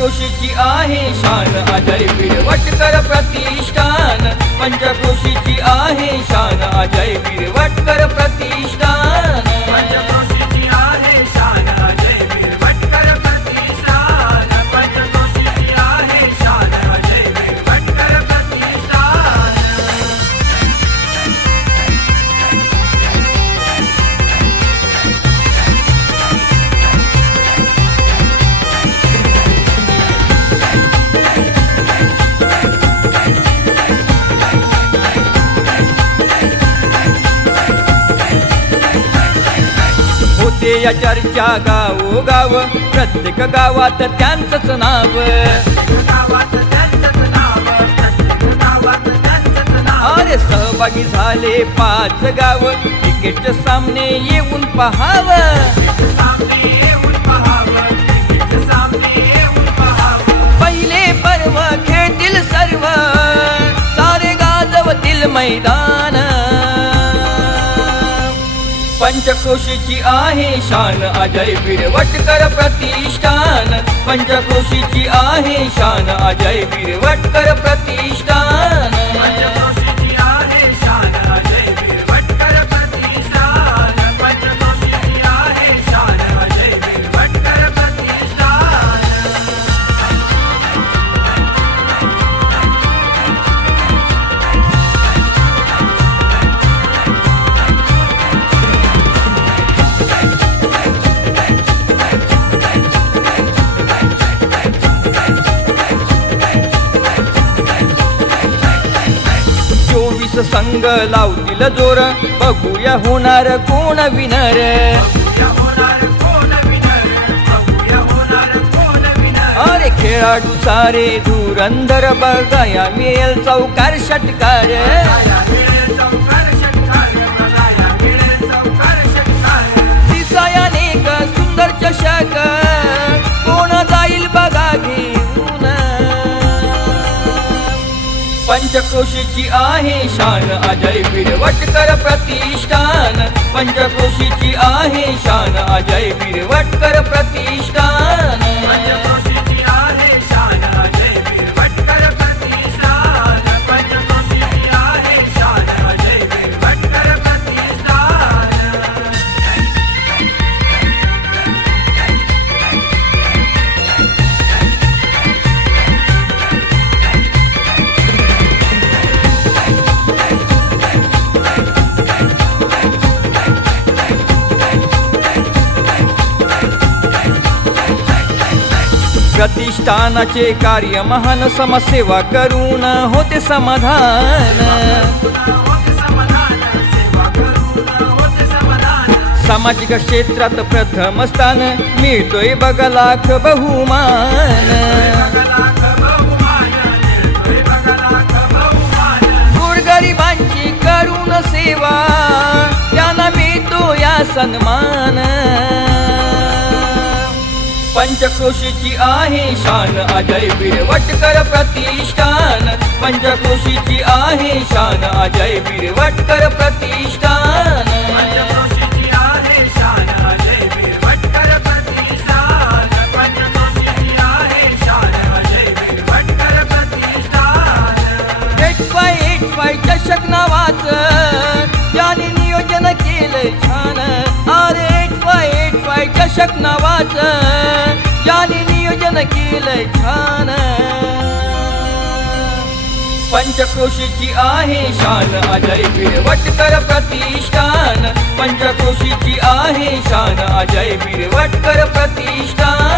पंचकोशीची आहे शान अजय विरवटकर प्रतिष्ठान. पंचकोशीची आहे शान अजय विरवटकर प्रतिष्ठान. होते या चर्चा गावो गाव प्रत्येक गावात त्यांचंच नाव. अरे सहभागी झाले पाच गाव. क्रिकेटचे सामने येऊन पहावं. पंचकोशीची आहे शान. अजय वटकर प्रतिष्ठान. पंचकोशीची आहे शान. अजय वटकर प्रतिष्ठान. संग लावतील जोर. बघूया होणार कोण विनर अरे खेळाडू सारे धुरंधर बघाया मिळेल चौकार षटकार. दिसाया का सुंदर चषक. पंचक्रोशीची आहे शान. अजय विरवटकर प्रतिष्ठा. संतानाचे कार्य महान समसेवा करून होते समाधान. सामाजिक क्षेत्रात प्रथम स्थान मिळतोय बघा लाख बहुमान. बघलाख बहुमान बहुमान गोरगरिबांची करून सेवा त्यांना मिळतो या सन्मान. पंचक्रोशीची आहे शान. अजय विरवटकर प्रतिष्ठान. पंचक्रोशीची आहे शान. अजय विरवटकर प्रतिष्ठान. पंचक्रोशीची आहे शान. अजय विरवटकर प्रतिष्ठान. पंचक्रोशीची आहे शान. अजय विरवटकर प्रतिष्ठान. एट फाय एट फाय चषक नावाचं. त्याने नियोजन केलंय छान. अरे एट फाय एट फाय चषक नावाचं. त्याने नियोजन केलंय छान. पंचक्रोशीची आहे शान अजय बिरवटकर प्रतिष्ठान. पंचक्रोशीची आहे शान अजय बिरवटकर प्रतिष्ठान.